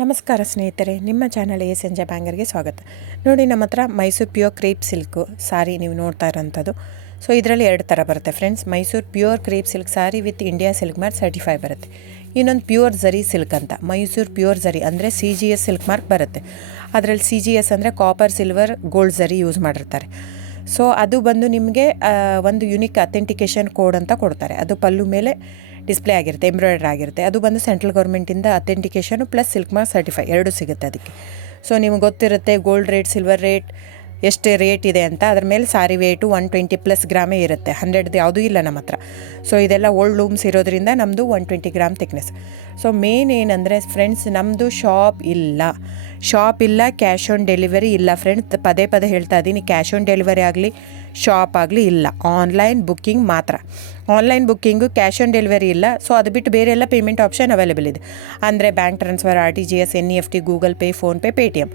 ನಮಸ್ಕಾರ ಸ್ನೇಹಿತರೆ, ನಿಮ್ಮ ಚಾನಲ್ ಸಂಜೆ ಬ್ಯಾಂಗರ್ಗೆ ಸ್ವಾಗತ. ನೋಡಿ, ನಮ್ಮ ಹತ್ರ ಮೈಸೂರು ಪ್ಯೂರ್ ಕ್ರೇಪ್ ಸಿಲ್ಕು ಸಾರಿ ನೀವು ನೋಡ್ತಾ ಇರೋಂಥದ್ದು. ಸೊ ಇದರಲ್ಲಿ ಎರಡು ಥರ ಬರುತ್ತೆ friends. Mysuru pure crepe silk sorry with India silk mark certify ಬರುತ್ತೆ. ಇನ್ನೊಂದು ಪ್ಯೂರ್ ಝರಿ ಸಿಲ್ಕ್ ಅಂತ, ಮೈಸೂರು ಪ್ಯೂರ್ ಝರಿ ಅಂದರೆ CGS ಸಿಲ್ಕ್ ಮಾರ್ಕ್ ಬರುತ್ತೆ. ಅದರಲ್ಲಿ CGS ಅಂದರೆ ಕಾಪರ್, ಸಿಲ್ವರ್, ಗೋಲ್ಡ್ ಝರಿ ಯೂಸ್ ಮಾಡಿರ್ತಾರೆ. ಸೊ ಅದು ಬಂದು ನಿಮಗೆ ಒಂದು ಯುನಿಕ್ ಅಥೆಂಟಿಕೇಷನ್ ಕೋಡ್ ಅಂತ ಕೊಡ್ತಾರೆ. ಅದು ಪಲ್ಲು ಮೇಲೆ ಡಿಸ್ಪ್ಲೇ ಆಗಿರುತ್ತೆ, ಎಂಬ್ರಾಯ್ಡ್ರಿ ಆಗಿರುತ್ತೆ. ಅದು ಬಂದು ಸೆಂಟ್ರಲ್ ಗೌರ್ಮೆಂಟಿಂದ ಅಥೆಂಟಿಕೇಷನು ಪ್ಲಸ್ ಸಿಲ್ಕ್ ಮಾರ್ಕ್ ಸರ್ಟಿಫೈ ಎರಡೂ ಸಿಗುತ್ತೆ ಅದಕ್ಕೆ. ಸೊ ನಿಮ್ಗೆ ಗೊತ್ತಿರುತ್ತೆ ಗೋಲ್ಡ್ ರೇಟ್, ಸಿಲ್ವರ್ ರೇಟ್ ಎಷ್ಟು ರೇಟ್ ಇದೆ ಅಂತ. ಅದ್ರ ಮೇಲೆ ಸಾರಿ ವೇಟು 120+ ಗ್ರಾಮೇ ಇರುತ್ತೆ, 100 ಯಾವುದೂ ಇಲ್ಲ ನಮ್ಮ ಹತ್ರ. ಸೊ ಇದೆಲ್ಲ ಓಲ್ಡ್ ಲೂಮ್ಸ್ ಇರೋದ್ರಿಂದ ನಮ್ಮದು 120 ಗ್ರಾಮ್ ಥಿಕ್ನೆಸ್. ಸೊ ಮೇನ್ ಏನಂದರೆ ಫ್ರೆಂಡ್ಸ್, ನಮ್ಮದು ಶಾಪ್ ಇಲ್ಲ, ಕ್ಯಾಶ್ ಆನ್ ಡೆಲಿವರಿ ಇಲ್ಲ ಫ್ರೆಂಡ್ಸ್. ಪದೇ ಹೇಳ್ತಾ ಇದ್ದೀನಿ, ಕ್ಯಾಶ್ ಆನ್ ಡೆಲಿವರಿ ಆಗಲಿ ಶಾಪ್ ಆಗಲಿ ಇಲ್ಲ, ಆನ್ಲೈನ್ ಬುಕ್ಕಿಂಗ್ ಮಾತ್ರ. Online booking, cash on delivery ಇಲ್ಲ. ಸೊ ಅದು ಬಿಟ್ಟು ಬೇರೆ ಎಲ್ಲ ಪೇಮೆಂಟ್ ಆಪ್ಷನ್ ಅವೈಲೇಬಲ್ ಇದೆ. ಅಂದರೆ bank transfer, RTGS, NEFT, Google pay, PhonePe, Paytm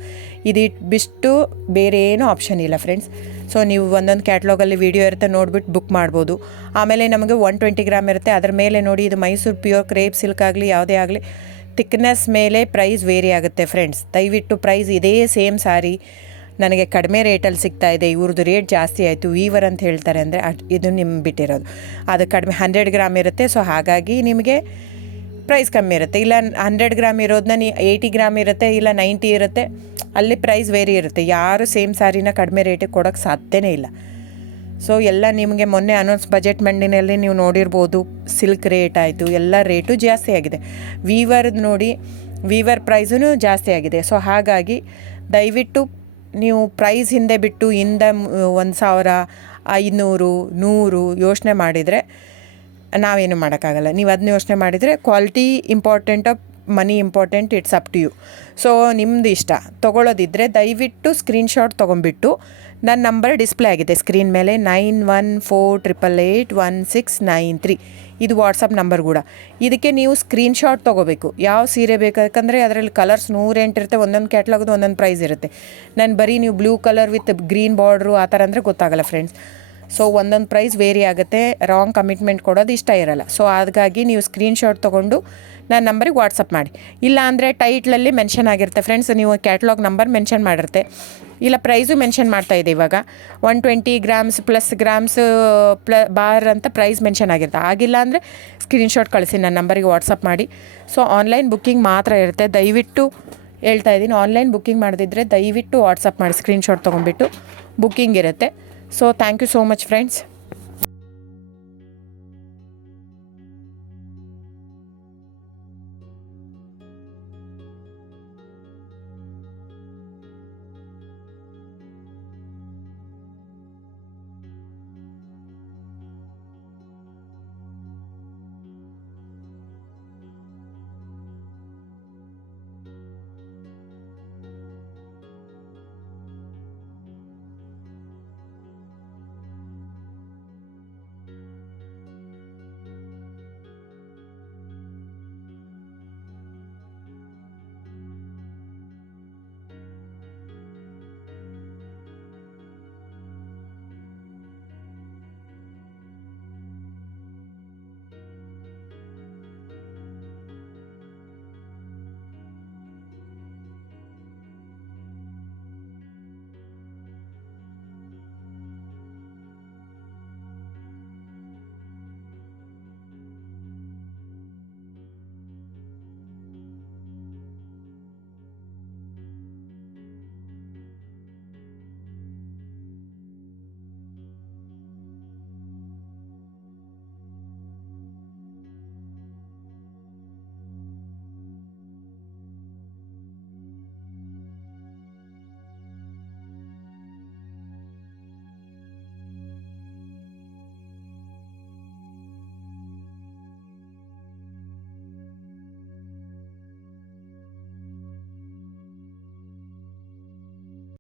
ಬಿಟ್ಟು ಬೇರೆ ಏನೂ ಆಪ್ಷನ್ ಇಲ್ಲ ಫ್ರೆಂಡ್ಸ್. ಸೊ ನೀವು ಒಂದೊಂದು ಕ್ಯಾಟ್ಲಾಗಲ್ಲಿ ವೀಡಿಯೋ ಇರುತ್ತೆ, ನೋಡಿಬಿಟ್ಟು ಬುಕ್ ಮಾಡ್ಬೋದು. ಆಮೇಲೆ ನಮಗೆ 120 ಗ್ರಾಮ್ ಇರುತ್ತೆ. ಅದರ ಮೇಲೆ ನೋಡಿ, ಇದು ಮೈಸೂರು ಪ್ಯೂರ್ ಕ್ರೇಪ್ ಸಿಲ್ಕ್ ಆಗಲಿ ಯಾವುದೇ ಆಗಲಿ ಥಿಕ್ನೆಸ್ ಮೇಲೆ ಪ್ರೈಸ್ ವೇರಿ ಆಗುತ್ತೆ ಫ್ರೆಂಡ್ಸ್. ದಯವಿಟ್ಟು ಪ್ರೈಸ್ ಇದೇ ಸೇಮ್ ಸಾರಿ ನನಗೆ ಕಡಿಮೆ ರೇಟಲ್ಲಿ ಸಿಗ್ತಾ ಇದೆ, ಇವ್ರದ್ದು ರೇಟ್ ಜಾಸ್ತಿ ಆಯಿತು ವೀವರ್ ಅಂತ ಹೇಳ್ತಾರೆ ಅಂದರೆ ಇದು ನಿಮ್ಮ ಬಿಟ್ಟಿರೋದು. ಅದು ಕಡಿಮೆ 100 ಗ್ರಾಮ್ ಇರುತ್ತೆ. ಸೊ ಹಾಗಾಗಿ ನಿಮಗೆ ಪ್ರೈಸ್ ಕಮ್ಮಿ ಇರುತ್ತೆ. ಇಲ್ಲ 100 ಗ್ರಾಮ್ ಇರೋದನ್ನ 80 ಗ್ರಾಮ್ ಇರುತ್ತೆ, ಇಲ್ಲ 90 ಇರುತ್ತೆ, ಅಲ್ಲಿ ಪ್ರೈಸ್ ವೇರಿ ಇರುತ್ತೆ. ಯಾರು ಸೇಮ್ ಸಾರಿನ ಕಡಿಮೆ ರೇಟಿಗೆ ಕೊಡೋಕ್ಕೆ ಸಾಧ್ಯನೇ ಇಲ್ಲ. ಸೊ ಎಲ್ಲ ನಿಮಗೆ ಮೊನ್ನೆ ಅನೌನ್ಸ್ ಬಜೆಟ್ ಮಂಡಿನಲ್ಲಿ ನೀವು ನೋಡಿರ್ಬೋದು, ಸಿಲ್ಕ್ ರೇಟ್ ಆಯಿತು, ಎಲ್ಲ ರೇಟು ಜಾಸ್ತಿ ಆಗಿದೆ. ವೀವರ್ದು ನೋಡಿ, ವೀವರ್ ಪ್ರೈಸೂ ಜಾಸ್ತಿ ಆಗಿದೆ. ಸೊ ಹಾಗಾಗಿ ದಯವಿಟ್ಟು ನೀವು ಪ್ರೈಸ್ ಹಿಂದೆ ಬಿಟ್ಟು 1,000, 500, 100 ಯೋಚನೆ ಮಾಡಿದರೆ ನಾವೇನು ಮಾಡೋಕ್ಕಾಗಲ್ಲ. ನೀವು ಅದನ್ನ ಯೋಚನೆ ಮಾಡಿದರೆ quality important, money important, it's up to you. So ನಿಮ್ಮದು ಇಷ್ಟ. ತೊಗೊಳ್ಳೋದಿದ್ದರೆ ದಯವಿಟ್ಟು ಸ್ಕ್ರೀನ್ಶಾಟ್ ತೊಗೊಂಬಿಟ್ಟು, ನನ್ನ ನಂಬರ್ ಡಿಸ್ಪ್ಲೇ ಆಗಿದೆ ಸ್ಕ್ರೀನ್ ಮೇಲೆ, 9148881693. ಇದು ವಾಟ್ಸಪ್ ನಂಬರ್ ಕೂಡ. ಇದಕ್ಕೆ ನೀವು ಸ್ಕ್ರೀನ್ಶಾಟ್ ತೊಗೋಬೇಕು. ಯಾವ ಸೀರೆ ಬೇಕು, ಯಾಕಂದರೆ ಅದರಲ್ಲಿ ಕಲರ್ಸ್ 108 ಇರುತ್ತೆ, ಒಂದೊಂದು ಕ್ಯಾಟ್ಲಾಗದು ಒಂದೊಂದು ಪ್ರೈಸ್ ಇರುತ್ತೆ. ನಾನು ಬರೀ ನೀವು blue colour with green border ಆ ಥರ ಅಂದರೆ ಗೊತ್ತಾಗಲ್ಲ ಫ್ರೆಂಡ್ಸ್. ಸೊ ಒಂದೊಂದು ಪ್ರೈಸ್ ವೇರಿ ಆಗುತ್ತೆ, ರಾಂಗ್ ಕಮಿಟ್ಮೆಂಟ್ ಕೊಡೋದು ಇಷ್ಟ ಇರಲ್ಲ. ಸೊ ಹಾಗಾಗಿ ನೀವು ಸ್ಕ್ರೀನ್ಶಾಟ್ ತೊಗೊಂಡು ನನ್ನ ನಂಬರಿಗೆ ವಾಟ್ಸಪ್ ಮಾಡಿ. ಇಲ್ಲ ಅಂದರೆ ಟೈಟ್ಲಲ್ಲಿ ಮೆನ್ಷನ್ ಆಗಿರುತ್ತೆ ಫ್ರೆಂಡ್ಸ್, ನೀವು ಕ್ಯಾಟ್ಲಾಗ್ ನಂಬರ್ ಮೆನ್ಷನ್ ಮಾಡಿರುತ್ತೆ, ಇಲ್ಲ ಪ್ರೈಸು ಮೆನ್ಷನ್ ಮಾಡ್ತಾಯಿದೆ. ಇವಾಗ 120 ಗ್ರಾಮ್ಸ್ ಪ್ಲಸ್ ಗ್ರಾಮ್ಸ್ ಬಾರ್ ಅಂತ ಪ್ರೈಸ್ ಮೆನ್ಷನ್ ಆಗಿರುತ್ತೆ. ಆಗಿಲ್ಲ ಅಂದರೆ ಸ್ಕ್ರೀನ್ಶಾಟ್ ಕಳಿಸಿ, ನನ್ನ ನಂಬರಿಗೆ ವಾಟ್ಸಪ್ ಮಾಡಿ. ಸೊ ಆನ್ಲೈನ್ ಬುಕ್ಕಿಂಗ್ ಮಾತ್ರ ಇರುತ್ತೆ. ದಯವಿಟ್ಟು ಹೇಳ್ತಾ ಇದ್ದೀನಿ, ಆನ್ಲೈನ್ ಬುಕ್ಕಿಂಗ್ ಮಾಡದಿದ್ದರೆ ದಯವಿಟ್ಟು ವಾಟ್ಸಪ್ ಮಾಡಿ, ಸ್ಕ್ರೀನ್ಶಾಟ್ ತೊಗೊಂಡ್ಬಿಟ್ಟು ಬುಕ್ಕಿಂಗ್ ಇರುತ್ತೆ. So thank you so much friends.